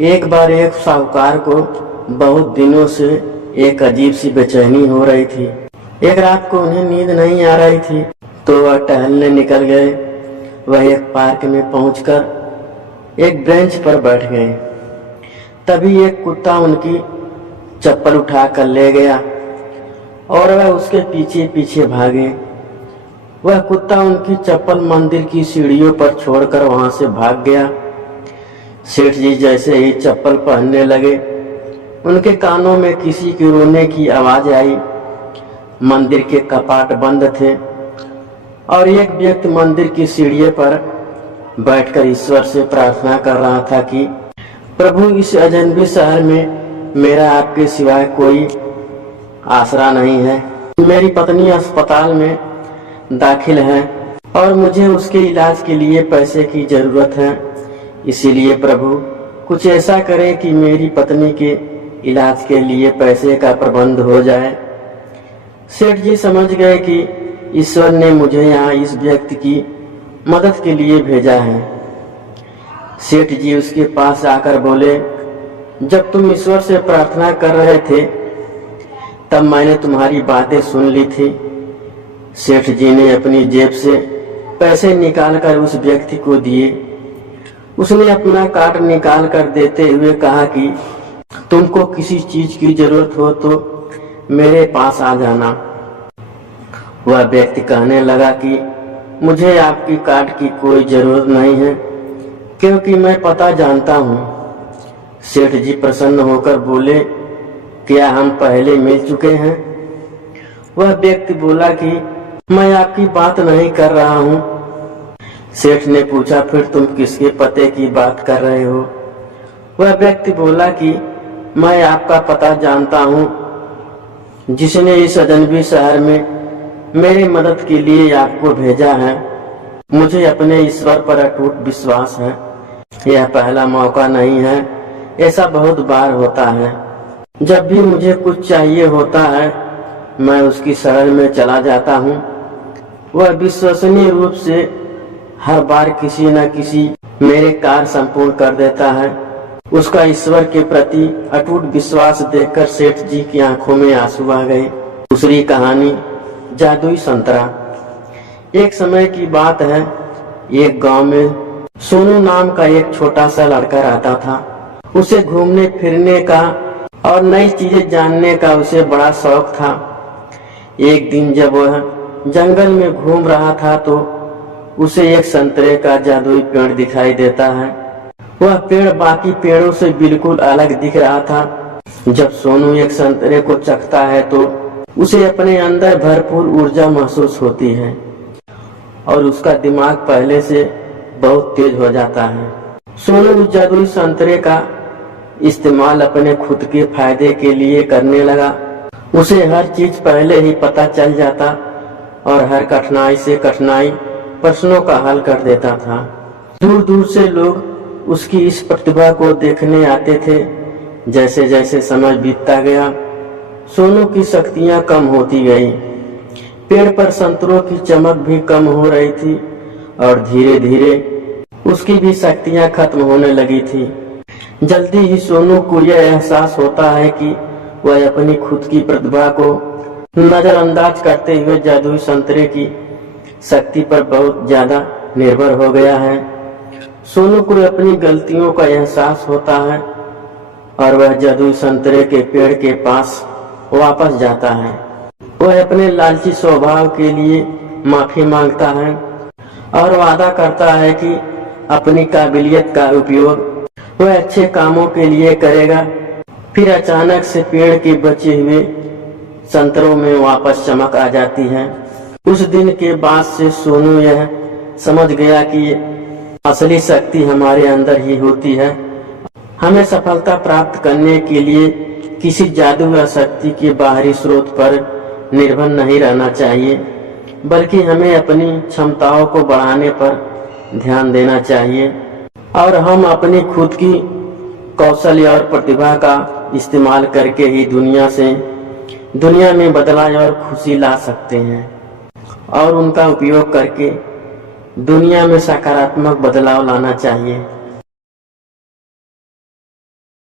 एक बार एक साहूकार को बहुत दिनों से एक अजीब सी बेचैनी हो रही थी। एक रात को उन्हें नींद नहीं आ रही थी तो वह टहलने निकल गए। वह एक पार्क में पहुंचकर एक बेंच पर बैठ गए। तभी एक कुत्ता उनकी चप्पल उठा कर ले गया और वह उसके पीछे पीछे भागे। वह कुत्ता उनकी चप्पल मंदिर की सीढ़ियों पर छोड़कर वहां से भाग गया। सेठ जी जैसे ही चप्पल पहनने लगे, उनके कानों में किसी के रोने की आवाज आई। मंदिर के कपाट बंद थे और एक व्यक्ति मंदिर की सीढ़ी पर बैठकर ईश्वर से प्रार्थना कर रहा था कि प्रभु, इस अजनबी शहर में मेरा आपके सिवाय कोई आसरा नहीं है। मेरी पत्नी अस्पताल में दाखिल है और मुझे उसके इलाज के लिए पैसे की जरूरत है। इसीलिए प्रभु, कुछ ऐसा करें कि मेरी पत्नी के इलाज के लिए पैसे का प्रबंध हो जाए। सेठ जी समझ गए कि ईश्वर ने मुझे यहाँ इस व्यक्ति की मदद के लिए भेजा है। सेठ जी उसके पास आकर बोले, जब तुम ईश्वर से प्रार्थना कर रहे थे तब मैंने तुम्हारी बातें सुन ली थी। सेठ जी ने अपनी जेब से पैसे निकालकर उस व्यक्ति को दिए। उसने अपना कार्ड निकाल कर देते हुए कहा कि तुमको किसी चीज की जरूरत हो तो मेरे पास आ जाना। वह व्यक्ति कहने लगा कि मुझे आपकी कार्ड की कोई जरूरत नहीं है क्योंकि मैं पता जानता हूँ। सेठ जी प्रसन्न होकर बोले, क्या हम पहले मिल चुके हैं? वह व्यक्ति बोला कि मैं आपकी बात नहीं कर रहा हूँ। सेठ ने पूछा, फिर तुम किसके पते की बात कर रहे हो? वह व्यक्ति बोला कि मैं आपका पता जानता हूँ जिसने इस अजनबी शहर में मेरी मदद के लिए आपको भेजा है। मुझे अपने ईश्वर पर अटूट विश्वास है। यह पहला मौका नहीं है, ऐसा बहुत बार होता है। जब भी मुझे कुछ चाहिए होता है मैं उसकी शरण में चला जाता हूँ। वह विश्वसनीय रूप से हर बार किसी न किसी मेरे कार्य संपूर्ण कर देता है। उसका ईश्वर के प्रति अटूट विश्वास देखकर सेठ जी की आंखों में आंसू आ गए। दूसरी कहानी, जादुई संतरा। एक समय की बात है, एक गांव में सोनू नाम का एक छोटा सा लड़का रहता था। उसे घूमने फिरने का और नई चीजें जानने का उसे बड़ा शौक था। एक दिन जब वह जंगल में घूम रहा था तो उसे एक संतरे का जादुई पेड़ दिखाई देता है। वह पेड़ बाकी पेड़ों से बिल्कुल अलग दिख रहा था। जब सोनू एक संतरे को चखता है तो उसे अपने अंदर भरपूर ऊर्जा महसूस होती है और उसका दिमाग पहले से बहुत तेज हो जाता है। सोनू उस जादुई संतरे का इस्तेमाल अपने खुद के फायदे के लिए करने लगा। उसे हर चीज पहले ही पता चल जाता और हर कठिनाई से कठिनाई प्रश्नों का हल कर देता था। दूर दूर से लोग उसकी इस प्रतिभा को देखने आते थे। जैसे जैसे समय बीतता गया सोनू की शक्तियां कम होती गई। पेड़ पर संतरों की चमक भी कम हो रही थी और धीरे धीरे उसकी भी शक्तियां खत्म होने लगी थी। जल्दी ही सोनू को यह एहसास होता है कि वह अपनी खुद की प्रतिभा को नजरअंदाज करते हुए जादुई संतरे की शक्ति पर बहुत ज्यादा निर्भर हो गया है। सोनू को अपनी गलतियों का एहसास होता है और वह जादुई संतरे के पेड़ के पास वापस जाता है। वह अपने लालची स्वभाव के लिए माफी मांगता है और वादा करता है कि अपनी काबिलियत का उपयोग वह अच्छे कामों के लिए करेगा। फिर अचानक से पेड़ के बचे हुए संतरों में वापस चमक आ जाती है। उस दिन के बाद से सोनू यह समझ गया कि असली शक्ति हमारे अंदर ही होती है। हमें सफलता प्राप्त करने के लिए किसी जादू या शक्ति के बाहरी स्रोत पर निर्भर नहीं रहना चाहिए, बल्कि हमें अपनी क्षमताओं को बढ़ाने पर ध्यान देना चाहिए और हम अपनी खुद की कौशल और प्रतिभा का इस्तेमाल करके ही दुनिया में बदलाव और खुशी ला सकते हैं और उनका उपयोग करके दुनिया में सकारात्मक बदलाव लाना चाहिए।